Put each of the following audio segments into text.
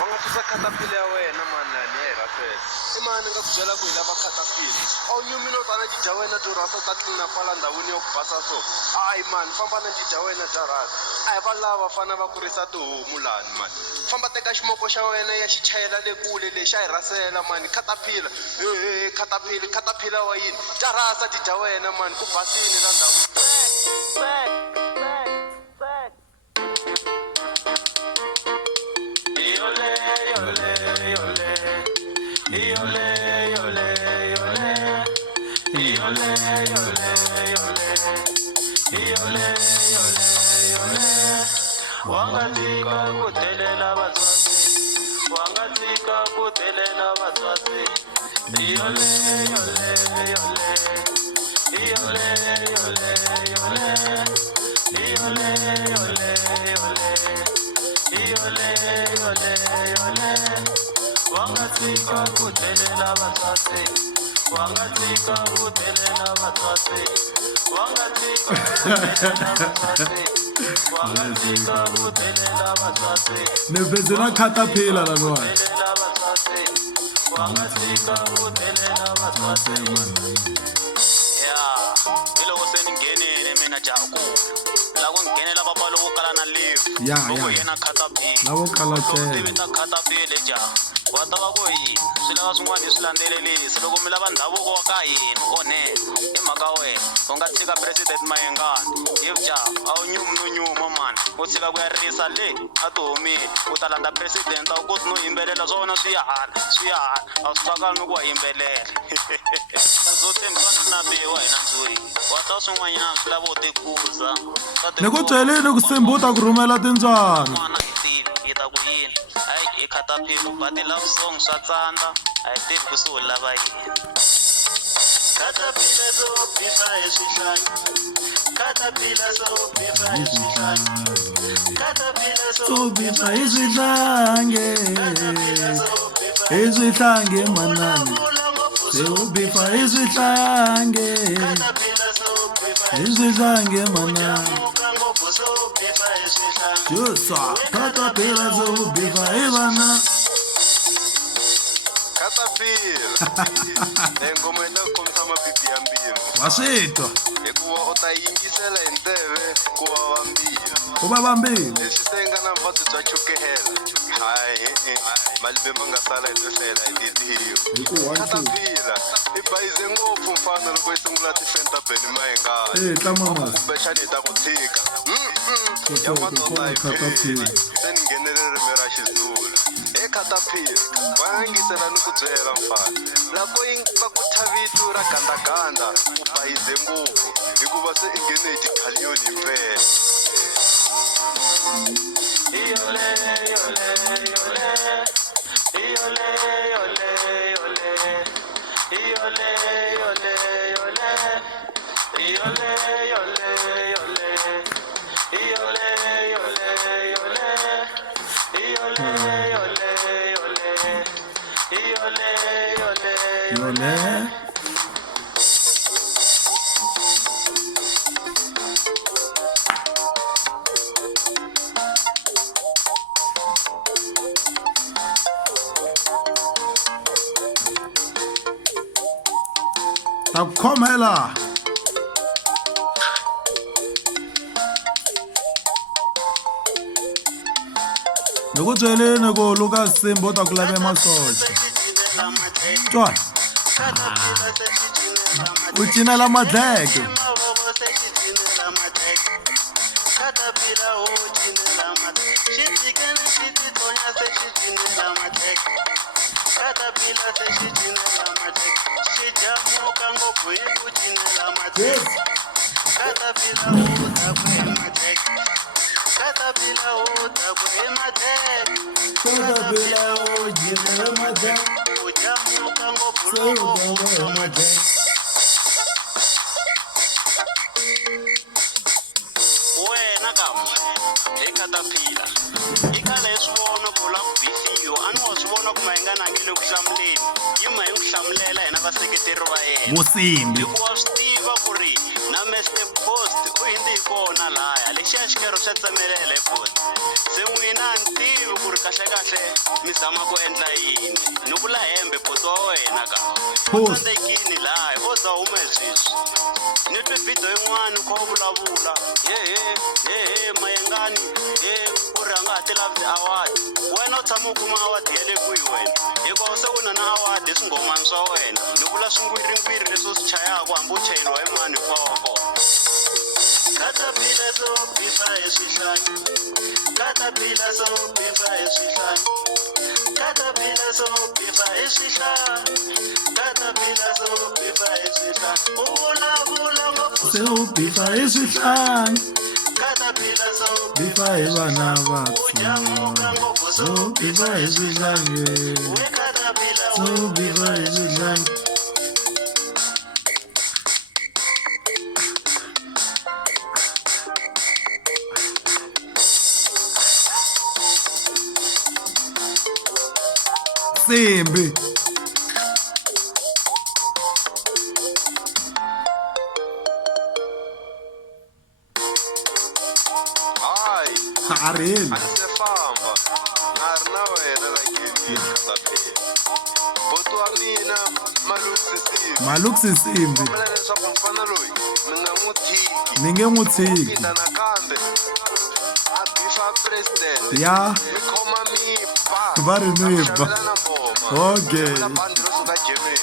wanga susa caterpillar ya wena mani ni ya irasela I mani nga ku byela ku hi lava caterpillar a wu nyumi no tana cinca wena byo rasa ta tlina kwala ndhawini yo ku basa so hayi mani famba na cinca wena bya rasa a hi va lava fana va kurisa tihomu lani mani famba teka ximoko xa wena ya xi chayela le kule lexi a hi rasela mani caterpillar caterpillar wa yini bya rasa cinca wena mani ku basini la ndhawini Wangatika kudelela batswasi wangatika kudelela batswasi iyole yole yole iyole yole yole iyole yole yole iyole yole yole wangatika kudelela batswasi wangatika kudelela batswasi wangatika kudelela batswasi Nevezela caterpillar la lwa. Watava ku yi swi lava swin'wana swi landzelelisi loko mi lava ndhavuko wa ka hina onhe hi mhaka wena u nga tshika president Mayengani yevja a wu nyumi no nyuma mani u tshika ku ya risa le a tihomini u ta landa president a wu koti no yimbelela swa wena swi ya hala a swi vakali no ku wa yimbelela zo tshembana na biwa hina ndzuri wata swin'wanyana swi lava u tikuza Ni ku byeleni ku Simba ku rhumela tindzwani. Yita ku yini hayi i caterpillar but love song swa tsandza a hi tivi ku swi lava yini caterpillar zo bifa hi swihlangi caterpillar zo bifa hi swihlangi caterpillar So bifa hi swihlangi manani se u bifa hi swihlangi manani Jusa caterpillar zo bifa hi vana caterpillar ngoma yi ta khomisa mapipi ya mbilu wa switwa hikuva u ta yingisela hi nteve ku vava mbilu ku vava mbilu leswi se nga na vuvabyi bya chukela hayi malembe ma nga sala hi to hlela hi titiyo caterpillar i bayize ngopfu mfana loko yi sungula ti-Fentabele Mayengani kumbexani hi ta ku tshika ya matsonga hi se ni nghenele ririmi ra Xizulu caterpillar va yingisela ni ku byela mfana loko yi va ku tha vito ra gandaganda u bayize ngopfu hikuva se i nghene hi tikhaliyoni hi mpela iyole yole yole iyole yole yole iyole yole yole iyole yole yole iyole yole yole iyole yole yole iyole yole yole Takukhomela Ni ku byeleni ku Lucas Simba u ta ku lave masocha Twa u cinela madleke wena kama hi caterpillar i khale hi swi vona ku la ku bifiwa a ni wa swi vona ku Mayengani a nge le ku hlamuleni yi ma hi n'wi hlamulela hina vaseketeri va yena Musimbi hikuva swi tiva ku ri na Mr Post u hindi kona laya lexiya xikero xa tsemelele post se n'wina ntivi ku ri kahlekahle mi zama ku endla yini ni vula hembe post wa wena ka tsandzekini laya o za hume sweswi ni twi video yin'wana kho vulavula he Mayengani u ri a nga ha ti lavi ti-award wena u tshama u kuma award ya le kwihi wena hikuva se u na na award eswingomani swa wena ni vula swingwiringwiri leswi u swi chayaka hambi u chayeriwa hi mani foko katapila so bifa hi swihlani katapila so bifa hi swihlani katapila so bifa hi swihlani katapila so bifa hi swihlani u vulavula ngopfu se u bifa hi swihlani katapila so bifa hi vana ujamuka ngopfu so bifa hi swihlani we katapila so bifa hi swihlani Simbi hayi Areli a se famba a ri na wena la geni katapila boto wa mina Maluksi Simbi kombela leswaku mfana loyi mi nga n'wi tshiki ni nge n'wi tshiki ita nakambe a bifa president ya mi khoma mipa va ri miba xavela na mboma okay na bandi ro suka Germany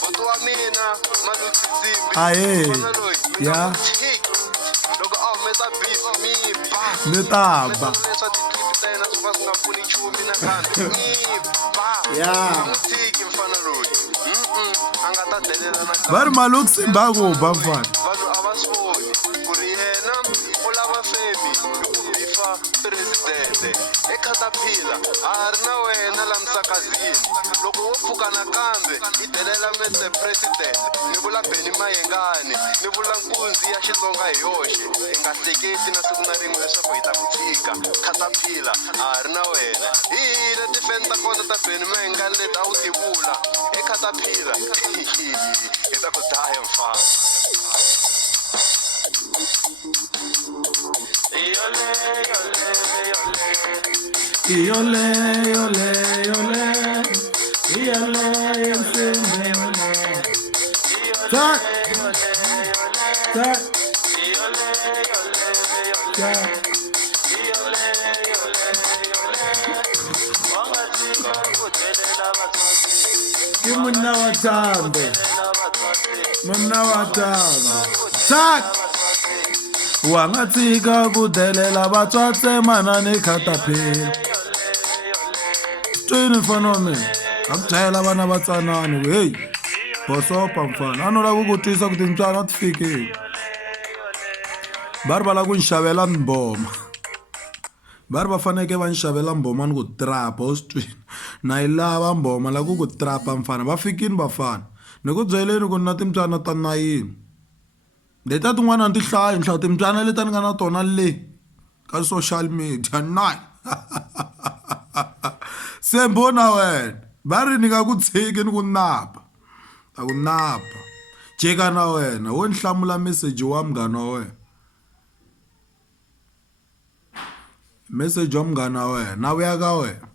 boto wa mina Maluksi Simbi aye mfana loyi mi nga ya n'wi tshiki loko a humesa bifa mipa ni taba leswa tiklipi ta yena swo ka swi nga pfuni nchumu nakambe mipa ya n'wi tshiki mfana loyi a nga ta delela nakambe va ri Maluksi Simbi a ku ba mfana vanhu a va swi voni ku ri yena u lava femi hi ku bifa presidente ekhatapila a ri na wena la misakazini loko wo pfuka nakambe i delela Mr President ni vula Benny Mayengani ni vula nkunzi ya Xitsonga hi yoxe hi nga hleketi na siku na rin'we leswaku hi ta ku tshika khatapila a ri na wena hi hile tifeni ta kona ta Benny Mayengani leti a wu ti vula ekhatapila hi ta ku dlaya mfana Yole yole yole yole Simbi tak tak tak ke monna wa Tambo tak wa nga tshika ku delela vatswatse manani khatapila twini mfana wa mina a ku dlayela vana va tsanani hey bosopa mfana a no lava ku twisa ku tintswana ti fikile va ri va lava ku ni xavela mboma va ri va faneke va ni xavela mboma ni ku trapa u swi twini na yi lava mboma la ku trapa mfana va fikini vafana ni ku byeleni ku ni na timtswana ta 9 leta tin'wana ni ti hlayi ni hlaya timtswana leta ni nga na tona le ka social media 9 se mbona wena va ri ni nga ku tshiki ni ku napa ta ku napa jeka na wena wo ni hlamula message wa munghana wa wena message wa munghana wa wena na vuya ka wena